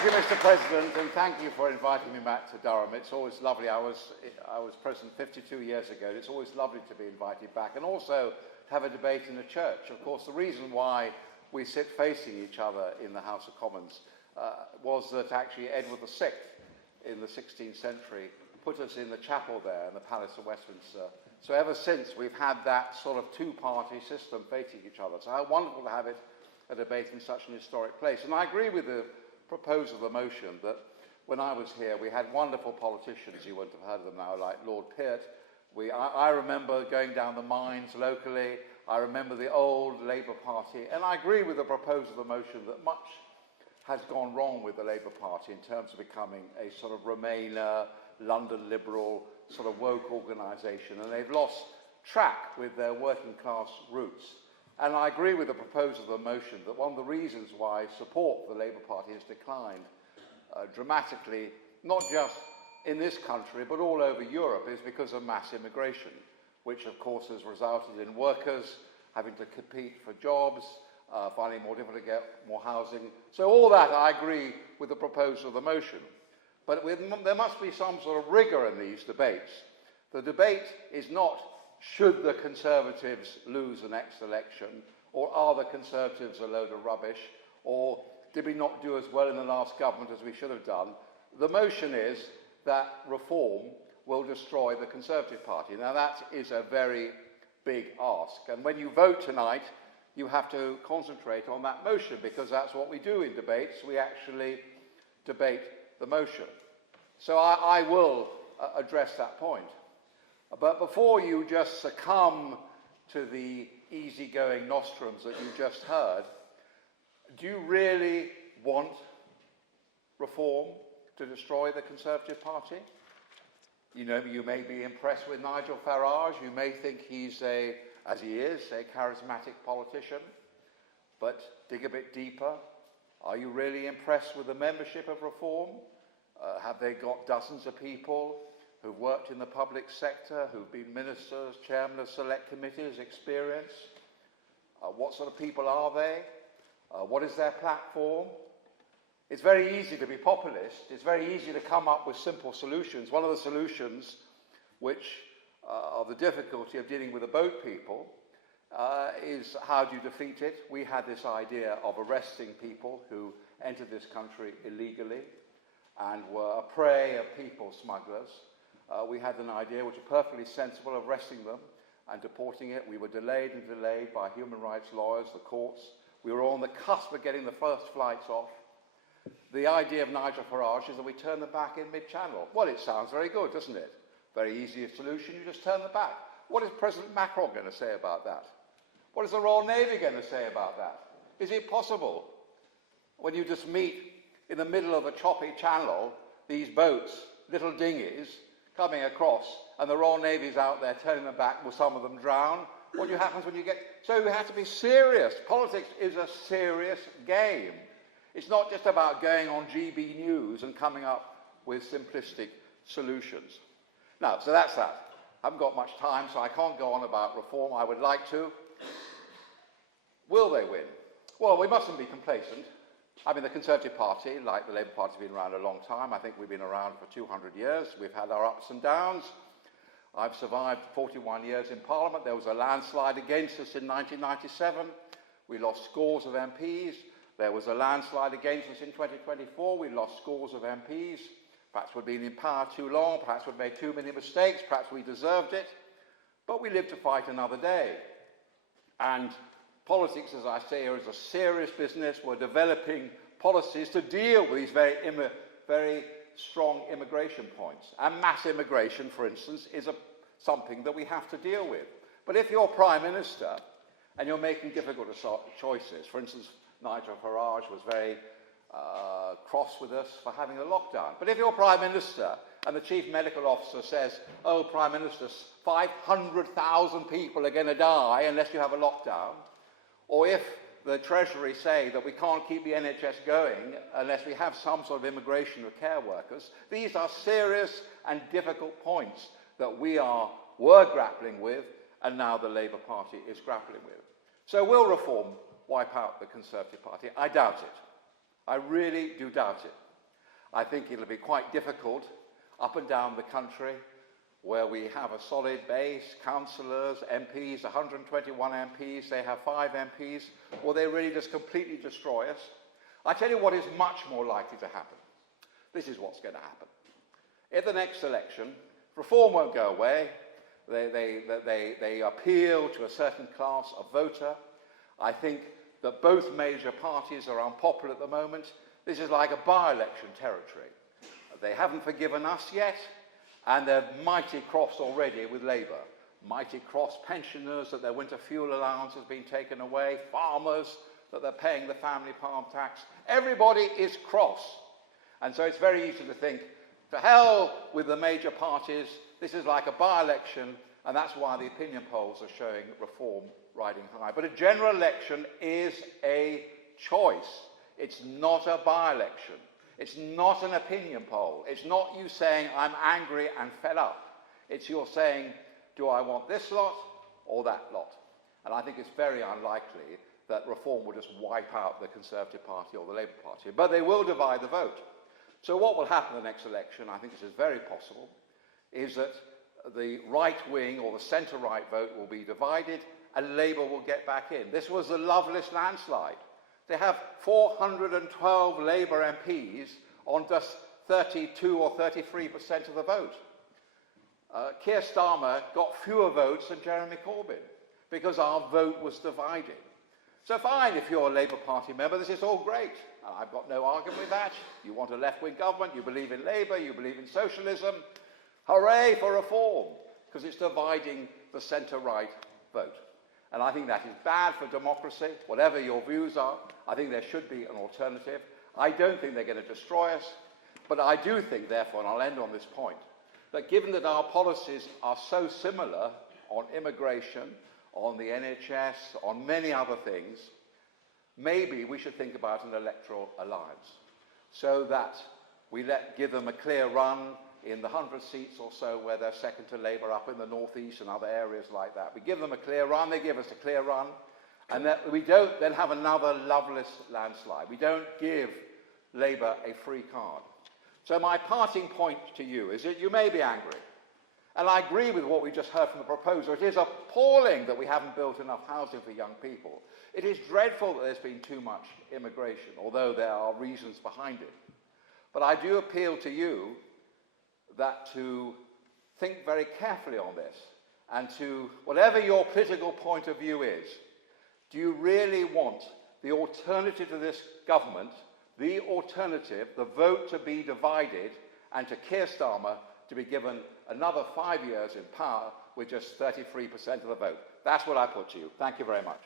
Thank you, Mr. President, and thank you for inviting me back to Durham. It's always lovely. I was president 52 years ago. It's always lovely to be invited back, and also to have a debate in the church. Of course, the reason why we sit facing each other in the House of Commons was that actually Edward VI in the 16th century put us in the chapel there in the Palace of Westminster. So ever since, we've had that sort of two-party system facing each other. So how wonderful to have a debate in such an historic place. And I agree with the proposal of the motion that when I was here, we had wonderful politicians, you wouldn't have heard of them now, like Lord Peart. I remember going down the mines locally. I remember the old Labour Party. And I agree with the proposal of the motion that much has gone wrong with the Labour Party in terms of becoming a sort of Remainer, London liberal, sort of woke organisation. And they've lost track with their working class roots. And I agree with the proposal of the motion that one of the reasons why support for the Labour Party has declined dramatically, not just in this country, but all over Europe, is because of mass immigration, which of course has resulted in workers having to compete for jobs, finding it more difficult to get more housing. So all that, I agree with the proposal of the motion. But there must be some sort of rigour in these debates. The debate is not should the Conservatives lose the next election, or are the Conservatives a load of rubbish, or did we not do as well in the last government as we should have done? The motion is that reform will destroy the Conservative Party. Now that is a very big ask, and when you vote tonight, you have to concentrate on that motion, because that's what we do in debates. We actually debate the motion. So I will address that point. But before you just succumb to the easygoing nostrums that you just heard, do you really want reform to destroy the Conservative Party? You know, you may be impressed with Nigel Farage. You may think he's as he is, a charismatic politician. But dig a bit deeper. Are you really impressed with the membership of Reform? Have they got dozens of people who've worked in the public sector, who've been ministers, chairmen of select committees, experience? What sort of people are they? What is their platform? It's very easy to be populist. It's very easy to come up with simple solutions. One of the solutions, which are the difficulty of dealing with the boat people, is how do you defeat it? We had this idea of arresting people who entered this country illegally and were a prey of people smugglers. We had an idea, which is perfectly sensible, of arresting them and deporting it. We were delayed and delayed by human rights lawyers, the courts. We were on the cusp of getting the first flights off. The idea of Nigel Farage is that we turn them back in mid-channel. Well, it sounds very good, doesn't it? Very easy solution, you just turn them back. What is President Macron going to say about that? What is the Royal Navy going to say about that? Is it possible, when you just meet in the middle of a choppy channel, these boats, little dinghies, coming across, and the Royal Navy's out there turning them back, will some of them drown? What happens when you get... So you have to be serious. Politics is a serious game. It's not just about going on GB News and coming up with simplistic solutions. Now, so that's that. I haven't got much time, so I can't go on about reform. I would like to. Will they win? Well, we mustn't be complacent. I mean, the Conservative Party, like the Labour Party, has been around a long time. I think we've been around for 200 years. We've had our ups and downs. I've survived 41 years in Parliament. There was a landslide against us in 1997. We lost scores of MPs. There was a landslide against us in 2024. We lost scores of MPs. Perhaps we've been in power too long. Perhaps we've made too many mistakes. Perhaps we deserved it. But we live to fight another day. And politics, as I say, is a serious business. We're developing policies to deal with these very strong immigration points. And mass immigration, for instance, is something that we have to deal with. But if you're Prime Minister and you're making difficult choices, for instance, Nigel Farage was very cross with us for having a lockdown. But if you're Prime Minister and the Chief Medical Officer says, oh, Prime Minister, 500,000 people are going to die unless you have a lockdown, or if the Treasury say that we can't keep the NHS going unless we have some sort of immigration of care workers, these are serious and difficult points that we were grappling with, and now the Labour Party is grappling with. So will reform wipe out the Conservative Party? I doubt it. I really do doubt it. I think it'll be quite difficult up and down the country where we have a solid base, councillors, MPs, 121 MPs, they have 5 MPs, will they really just completely destroy us? I tell you what is much more likely to happen. This is what's going to happen. At the next election, Reform won't go away. They appeal to a certain class of voter. I think that both major parties are unpopular at the moment. This is like a by-election territory. They haven't forgiven us yet, and they're mighty cross already with Labour. Mighty cross pensioners that their winter fuel allowance has been taken away, farmers that they're paying the family farm tax. Everybody is cross. And so it's very easy to think, to hell with the major parties, this is like a by-election, and that's why the opinion polls are showing Reform riding high. But a general election is a choice. It's not a by-election. It's not an opinion poll. It's not you saying, I'm angry and fed up. It's you're saying, do I want this lot or that lot? And I think it's very unlikely that Reform will just wipe out the Conservative Party or the Labour Party. But they will divide the vote. So what will happen in the next election, I think this is very possible, is that the right wing or the centre-right vote will be divided and Labour will get back in. This was the Lovelace landslide. They have 412 Labour MPs on just 32 or 33% of the vote. Keir Starmer got fewer votes than Jeremy Corbyn because our vote was divided. So fine, if you're a Labour Party member, this is all great. I've got no argument with that. You want a left-wing government, you believe in Labour, you believe in socialism. Hooray for Reform, because it's dividing the centre-right vote. And I think that is bad for democracy. Whatever your views are, I think there should be an alternative. I don't think they're going to destroy us, but I do think, therefore, and I'll end on this point, that given that our policies are so similar on immigration, on the NHS, on many other things, maybe we should think about an electoral alliance so that we give them a clear run in the 100 seats or so where they're second to Labour up in the northeast and other areas like that. We give them a clear run, they give us a clear run, and that we don't then have another Lovelace landslide. We don't give Labour a free card. So my parting point to you is that you may be angry. And I agree with what we just heard from the proposer. It is appalling that we haven't built enough housing for young people. It is dreadful that there's been too much immigration, although there are reasons behind it. But I do appeal to you that to think very carefully on this and to, whatever your political point of view is, do you really want the alternative to this government, the alternative, the vote to be divided and to Keir Starmer to be given another 5 years in power with just 33% of the vote? That's what I put to you. Thank you very much.